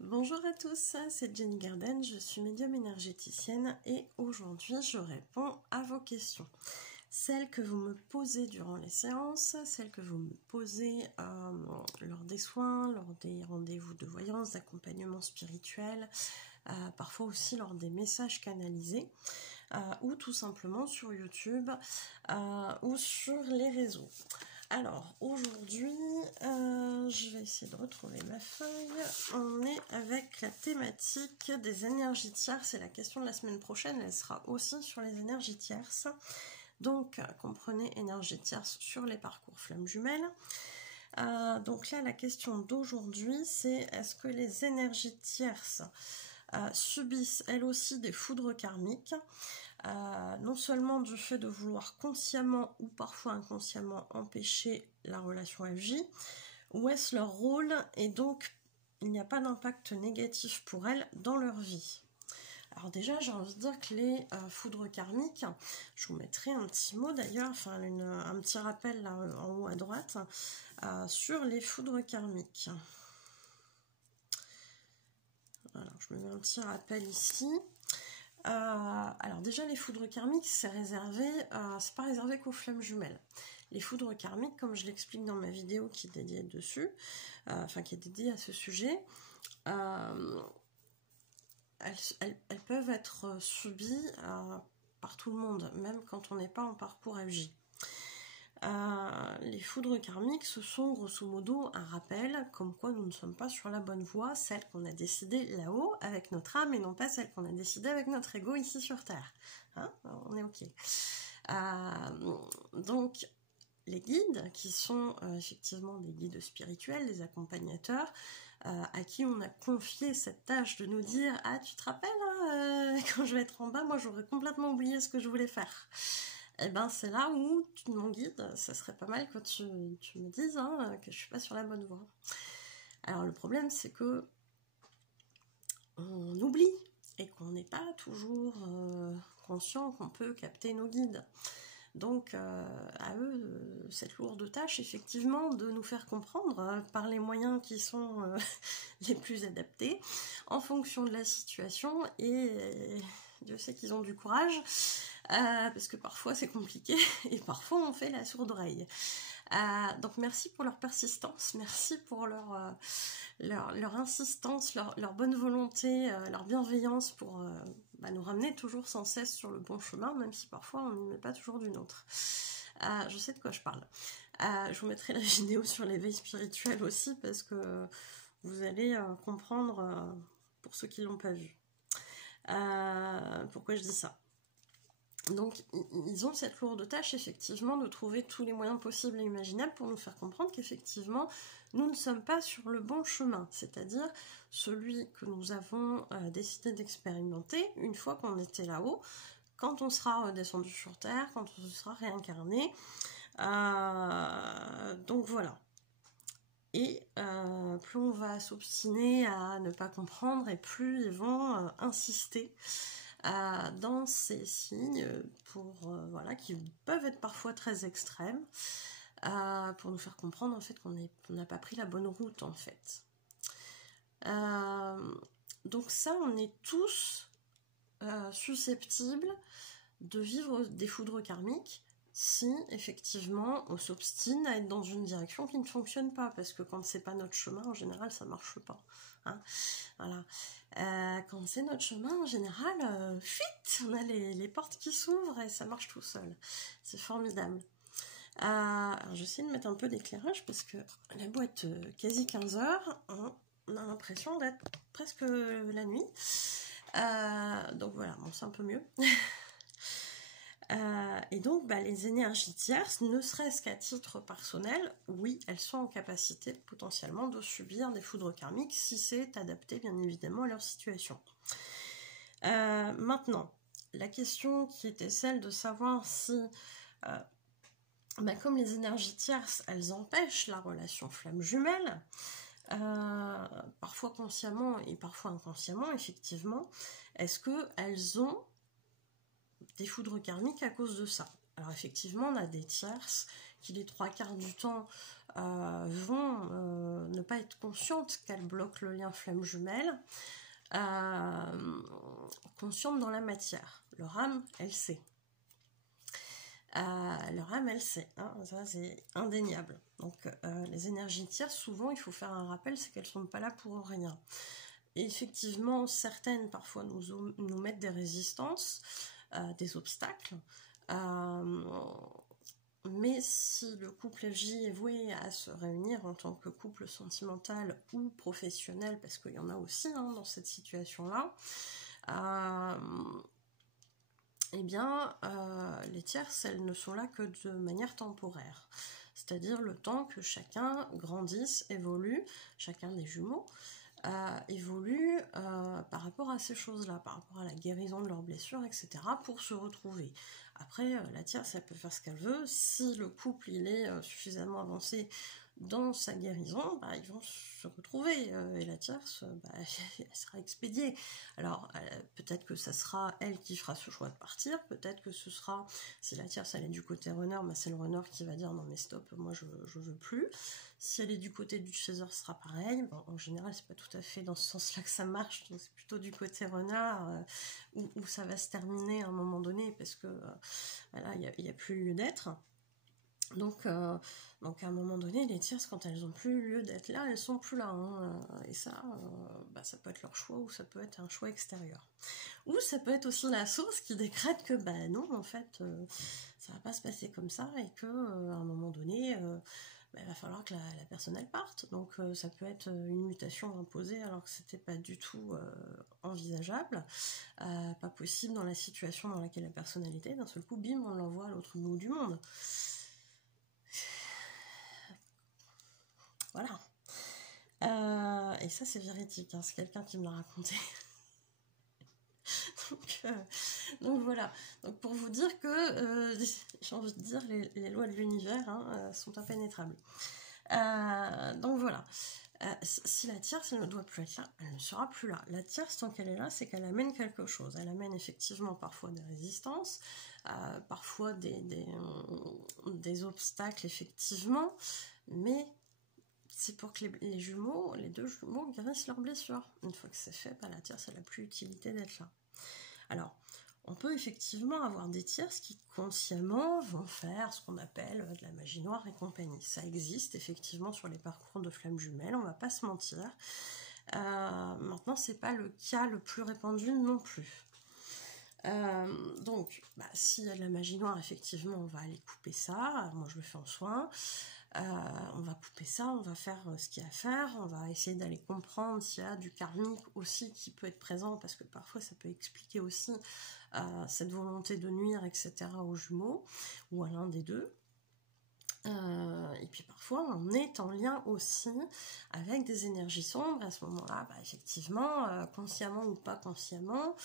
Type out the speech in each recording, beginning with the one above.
Bonjour à tous, c'est Jenny Garden, je suis médium énergéticienne et aujourd'hui je réponds à vos questions. Celles que vous me posez durant les séances, celles que vous me posez lors des soins, lors des rendez-vous de voyance, d'accompagnement spirituel, parfois aussi lors des messages canalisés, ou tout simplement sur YouTube ou sur les réseaux. Alors, aujourd'hui, je vais essayer de retrouver ma feuille. On est avec la thématique des énergies tierces et la question de la semaine prochaine, elle sera aussi sur les énergies tierces. Donc, comprenez énergie tierce sur les parcours flammes jumelles. Donc là, la question d'aujourd'hui, c'est est-ce que les énergies tierces subissent elles aussi des foudres karmiques, non seulement du fait de vouloir consciemment ou parfois inconsciemment empêcher la relation FJ, ou est-ce leur rôle et donc il n'y a pas d'impact négatif pour elles dans leur vie. Alors déjà, j'ai envie de dire que les foudres karmiques, je vous mettrai un petit mot d'ailleurs, enfin un petit rappel là, en haut à droite, sur les foudres karmiques. Alors, je me mets un petit rappel ici. Alors déjà, les foudres karmiques, c'est pas réservé qu'aux flammes jumelles. Les foudres karmiques, comme je l'explique dans ma vidéo qui est dédiée dessus, qui est dédiée à ce sujet, elles peuvent être subies par tout le monde, même quand on n'est pas en parcours FJ. Les foudres karmiques, ce sont grosso modo un rappel comme quoi nous ne sommes pas sur la bonne voie, celle qu'on a décidée là-haut avec notre âme et non pas celle qu'on a décidée avec notre ego ici sur Terre. Hein, on est ok. Donc, les guides, qui sont effectivement des guides spirituels, des accompagnateurs, à qui on a confié cette tâche de nous dire « Ah, tu te rappelles, hein, quand je vais être en bas, moi j'aurais complètement oublié ce que je voulais faire ». Et ben c'est là où, mon guide, ça serait pas mal que tu me dises que je suis pas sur la bonne voie. Alors le problème c'est que on oublie et qu'on n'est pas toujours conscient qu'on peut capter nos guides. Donc à eux cette lourde tâche effectivement de nous faire comprendre par les moyens qui sont les plus adaptés en fonction de la situation et Dieu sait qu'ils ont du courage parce que parfois c'est compliqué et parfois on fait la sourde oreille. Donc merci pour leur persistance, merci pour leur insistance, leur bonne volonté, leur bienveillance pour nous ramener toujours sans cesse sur le bon chemin, même si parfois on n'y met pas toujours du nôtre. Je sais de quoi je parle. Je vous mettrai la vidéo sur l'éveil spirituel aussi parce que vous allez comprendre pour ceux qui ne l'ont pas vu. Pourquoi je dis ça? Donc, ils ont cette lourde tâche, effectivement, de trouver tous les moyens possibles et imaginables pour nous faire comprendre qu'effectivement, nous ne sommes pas sur le bon chemin, c'est-à-dire celui que nous avons décidé d'expérimenter une fois qu'on était là-haut, quand on sera descendu sur Terre, quand on sera réincarné. Donc voilà. Et plus on va s'obstiner à ne pas comprendre, et plus ils vont insister dans ces signes qui peuvent être parfois très extrêmes pour nous faire comprendre en fait qu'on n'a pas pris la bonne route en fait. Donc ça, on est tous susceptibles de vivre des foudres karmiques si effectivement on s'obstine à être dans une direction qui ne fonctionne pas, parce que quand c'est pas notre chemin, en général ça marche pas. Hein, voilà. Quand c'est notre chemin, en général, fuite, on a les portes qui s'ouvrent et ça marche tout seul. C'est formidable. Alors j'essaie de mettre un peu d'éclairage parce que la boîte quasi 15h, on a l'impression d'être presque la nuit. Donc voilà, bon c'est un peu mieux. Et donc, les énergies tierces, ne serait-ce qu'à titre personnel, oui, elles sont en capacité potentiellement de subir des foudres karmiques si c'est adapté bien évidemment à leur situation. Maintenant, la question qui était celle de savoir si, comme les énergies tierces, elles empêchent la relation flamme jumelle, parfois consciemment et parfois inconsciemment, effectivement, est-ce qu'elles ont des foudres karmiques à cause de ça? Alors effectivement, on a des tierces qui les 3/4 du temps vont ne pas être conscientes qu'elles bloquent le lien flamme jumelle, conscientes dans la matière. Leur âme, elle sait. Leur âme, elle sait, hein, ça c'est indéniable. Donc les énergies tierces, souvent il faut faire un rappel, c'est qu'elles ne sont pas là pour rien. Et effectivement, certaines parfois nous mettent des résistances, des obstacles, mais si le couple FJ est voué à se réunir en tant que couple sentimental ou professionnel, parce qu'il y en a aussi hein, dans cette situation-là, eh bien, les tierces, elles ne sont là que de manière temporaire. C'est-à-dire le temps que chacun grandisse, évolue, chacun des jumeaux, évolue par rapport à ces choses-là, par rapport à la guérison de leurs blessures, etc., pour se retrouver. Après, la tierce, elle peut faire ce qu'elle veut. Si le couple, il est suffisamment avancé dans sa guérison, bah, ils vont se retrouver et la tierce, bah, elle sera expédiée. Alors, peut-être que ça sera elle qui fera ce choix de partir, peut-être que ce sera, si la tierce elle est du côté runner, bah, c'est le runner qui va dire non mais stop, moi je veux plus. Si elle est du côté du chaser, ce sera pareil. Bon, en général, c'est pas tout à fait dans ce sens-là que ça marche, donc c'est plutôt du côté runner où ça va se terminer à un moment donné parce que voilà, il n'y a plus lieu d'être. Donc à un moment donné, les tierces, quand elles n'ont plus lieu d'être là, elles sont plus là. Hein, et ça, bah, ça peut être leur choix ou ça peut être un choix extérieur. Ou ça peut être aussi la source qui décrète que bah non, en fait, ça va pas se passer comme ça et que à un moment donné, bah, il va falloir que la personne elle parte. Donc ça peut être une mutation imposée alors que c'était pas du tout envisageable, pas possible dans la situation dans laquelle la personnalité, d'un seul coup, bim, on l'envoie à l'autre bout du monde. Voilà. Et ça, c'est véridique, hein, c'est quelqu'un qui me l'a raconté. donc voilà. Donc pour vous dire que, j'ai envie de dire, les lois de l'univers hein, sont impénétrables. Donc voilà. Si la tierce, elle ne doit plus être là, elle ne sera plus là. La tierce, tant qu'elle est là, c'est qu'elle amène quelque chose. Elle amène effectivement parfois des résistances, parfois des obstacles, effectivement, mais c'est pour que les jumeaux, les deux jumeaux, guérissent leurs blessures. Une fois que c'est fait, bah, la tierce, elle n'a plus utilité d'être là. Alors, on peut effectivement avoir des tierces qui consciemment vont faire ce qu'on appelle de la magie noire et compagnie. Ça existe effectivement sur les parcours de flammes jumelles, on va pas se mentir. Maintenant, c'est pas le cas le plus répandu non plus. Donc, bah, s'il y a de la magie noire, effectivement, on va aller couper ça. Moi, je le fais en soin. On va couper ça, on va faire ce qu'il y a à faire, on va essayer d'aller comprendre s'il y a du karmique aussi qui peut être présent, parce que parfois ça peut expliquer aussi cette volonté de nuire, etc. aux jumeaux, ou à l'un des deux. Et puis parfois on est en lien aussi avec des énergies sombres, à ce moment-là, bah, effectivement, consciemment ou pas consciemment,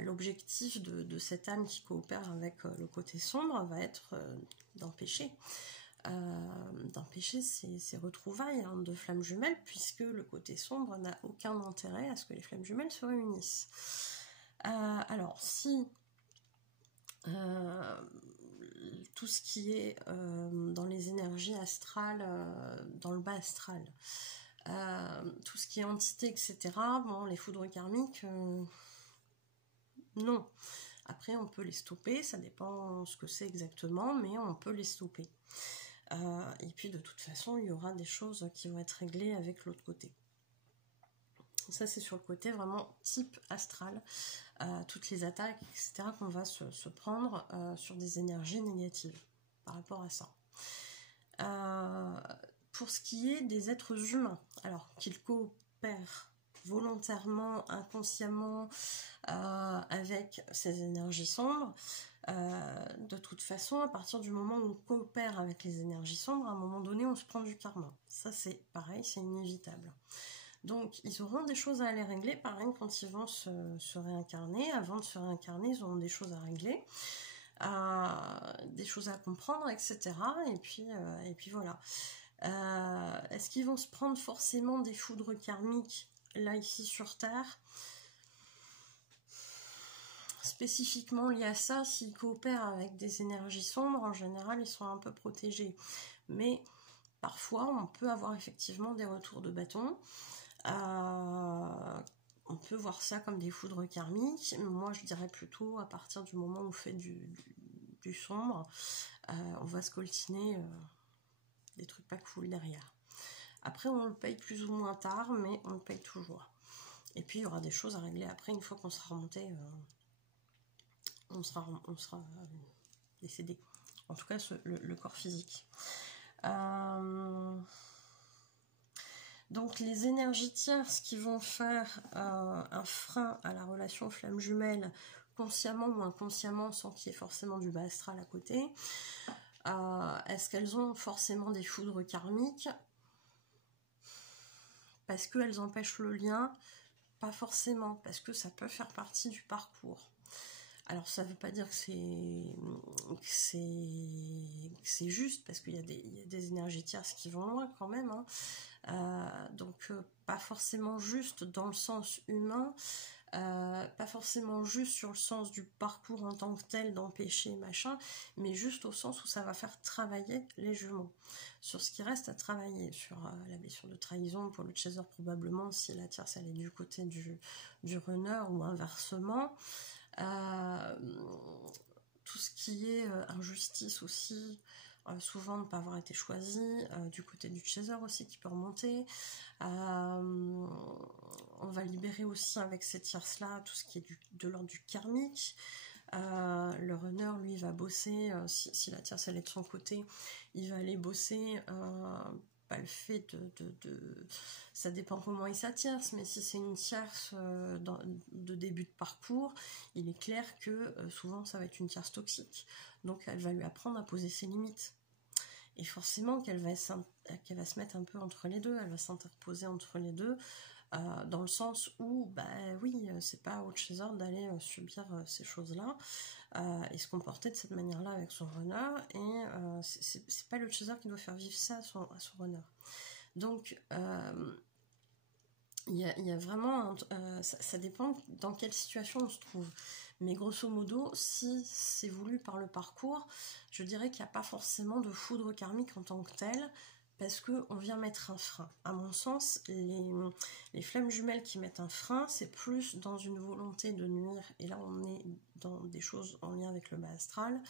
l'objectif de cette âme qui coopère avec le côté sombre va être d'empêcher ces retrouvailles hein, de flammes jumelles, puisque le côté sombre n'a aucun intérêt à ce que les flammes jumelles se réunissent. Alors, si tout ce qui est dans les énergies astrales, dans le bas astral, tout ce qui est entité, etc., bon, les foudres karmiques, non. Après, on peut les stopper, ça dépend ce que c'est exactement, mais on peut les stopper. Et puis de toute façon, il y aura des choses qui vont être réglées avec l'autre côté. Ça, c'est sur le côté vraiment type astral, toutes les attaques, etc., qu'on va se prendre sur des énergies négatives par rapport à ça. Pour ce qui est des êtres humains, alors qu'ils coopèrent volontairement, inconsciemment avec ces énergies sombres, de toute façon, à partir du moment où on coopère avec les énergies sombres, à un moment donné, on se prend du karma. Ça, c'est pareil, c'est inévitable. Donc, ils auront des choses à aller régler, pareil, quand ils vont se réincarner. Avant de se réincarner, ils auront des choses à régler, des choses à comprendre, etc. Et puis voilà. Est-ce qu'ils vont se prendre forcément des foudres karmiques, là, ici, sur Terre ? Spécifiquement liés à ça, s'ils coopèrent avec des énergies sombres, en général, ils sont un peu protégés. Mais parfois on peut avoir effectivement des retours de bâton. On peut voir ça comme des foudres karmiques. Moi je dirais plutôt à partir du moment où on fait du sombre, on va se coltiner des trucs pas cool derrière. Après on le paye plus ou moins tard, mais on le paye toujours. Et puis il y aura des choses à régler après une fois qu'on sera remonté, on sera décédé. En tout cas le corps physique. Donc les énergies tierces qui vont faire un frein à la relation flamme jumelle, consciemment ou inconsciemment, sans qu'il y ait forcément du bas astral à côté, est-ce qu'elles ont forcément des foudres karmiques? Parce qu'elles empêchent le lien? Pas forcément, parce que ça peut faire partie du parcours. Alors ça ne veut pas dire que c'est juste, parce qu'il y a des énergies tierces qui vont loin quand même, hein. Donc pas forcément juste dans le sens humain, pas forcément juste sur le sens du parcours en tant que tel, d'empêcher machin, mais juste au sens où ça va faire travailler les jumeaux, sur ce qui reste à travailler, sur la blessure de trahison pour le chaser probablement, si la tierce elle est du côté du runner ou inversement. Tout ce qui est injustice aussi, souvent de ne pas avoir été choisi, du côté du chaser aussi qui peut remonter. On va libérer aussi avec ces tierces là tout ce qui est de l'ordre du karmique. Le runner lui va bosser, si la tierce elle est de son côté, il va aller bosser le fait ça dépend comment il s'attierce, mais si c'est une tierce de début de parcours, il est clair que souvent ça va être une tierce toxique, donc elle va lui apprendre à poser ses limites, et forcément qu'elle va se mettre un peu entre les deux, elle va s'interposer entre les deux, dans le sens où oui, c'est pas au chaser d'aller subir ces choses-là, et se comporter de cette manière-là avec son runner, et c'est pas le chaser qui doit faire vivre ça à son runner. Donc il y a vraiment ça dépend dans quelle situation on se trouve, mais grosso modo, si c'est voulu par le parcours, je dirais qu'il n'y a pas forcément de foudre karmique en tant que telle, parce qu'on vient mettre un frein. À mon sens, les flammes jumelles qui mettent un frein, c'est plus dans une volonté de nuire, et là on est dans des choses en lien avec le bas astral.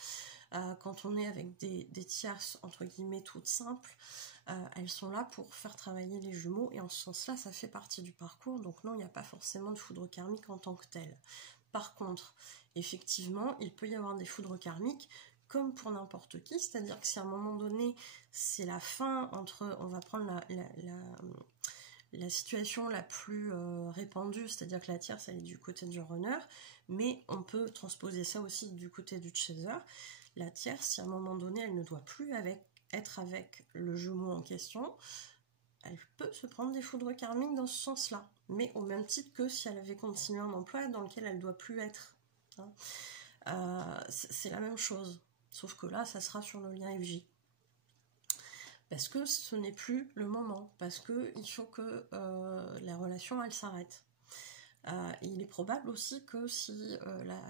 Quand on est avec des tierces, entre guillemets, toutes simples, elles sont là pour faire travailler les jumeaux, et en ce sens-là, ça fait partie du parcours, donc non, il n'y a pas forcément de foudre karmique en tant que telle. Par contre, effectivement, il peut y avoir des foudres karmiques, comme pour n'importe qui, c'est-à-dire que si à un moment donné, c'est la fin entre, on va prendre la situation la plus répandue, c'est-à-dire que la tierce, elle est du côté du runner, mais on peut transposer ça aussi du côté du chaser. La tierce, si à un moment donné, elle ne doit plus être avec le jumeau en question, elle peut se prendre des foudres karmiques dans ce sens-là, mais au même titre que si elle avait continué un emploi dans lequel elle ne doit plus être. C'est la même chose, sauf que là, ça sera sur le lien FJ. Parce que ce n'est plus le moment, parce qu'il faut que la relation, elle s'arrête. Il est probable aussi que si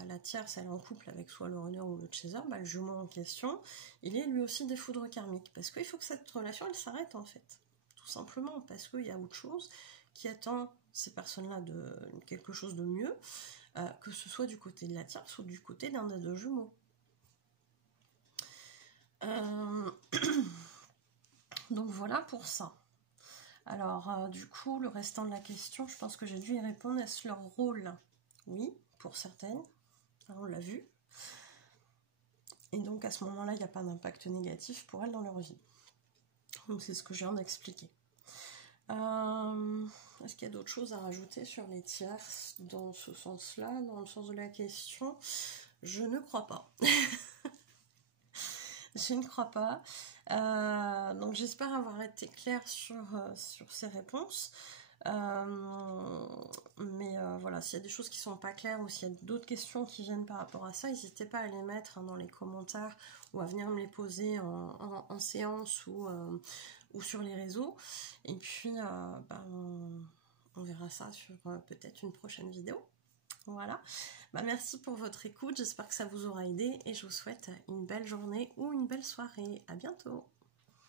la tierce elle est en couple avec soit le runner ou le chaser, le jumeau en question, il est lui aussi des foudres karmiques, parce qu'il faut que cette relation elle s'arrête en fait, tout simplement parce qu'il y a autre chose qui attend ces personnes-là de quelque chose de mieux, que ce soit du côté de la tierce ou du côté d'un des deux jumeaux. Donc voilà pour ça. Alors, du coup, le restant de la question, je pense que j'ai dû y répondre. Est-ce leur rôle? Oui, pour certaines. On l'a vu. Et donc, à ce moment-là, il n'y a pas d'impact négatif pour elles dans leur vie. Donc, c'est ce que je viens d'expliquer. Est-ce qu'il y a d'autres choses à rajouter sur les tierces dans ce sens-là, dans le sens de la question? Je ne crois pas. Je ne crois pas. Donc j'espère avoir été claire sur ces réponses. Mais voilà, s'il y a des choses qui ne sont pas claires ou s'il y a d'autres questions qui viennent par rapport à ça, n'hésitez pas à les mettre dans les commentaires ou à venir me les poser en séance ou sur les réseaux. Et puis on verra ça sur peut-être une prochaine vidéo. Voilà, merci pour votre écoute, j'espère que ça vous aura aidé et je vous souhaite une belle journée ou une belle soirée. À bientôt.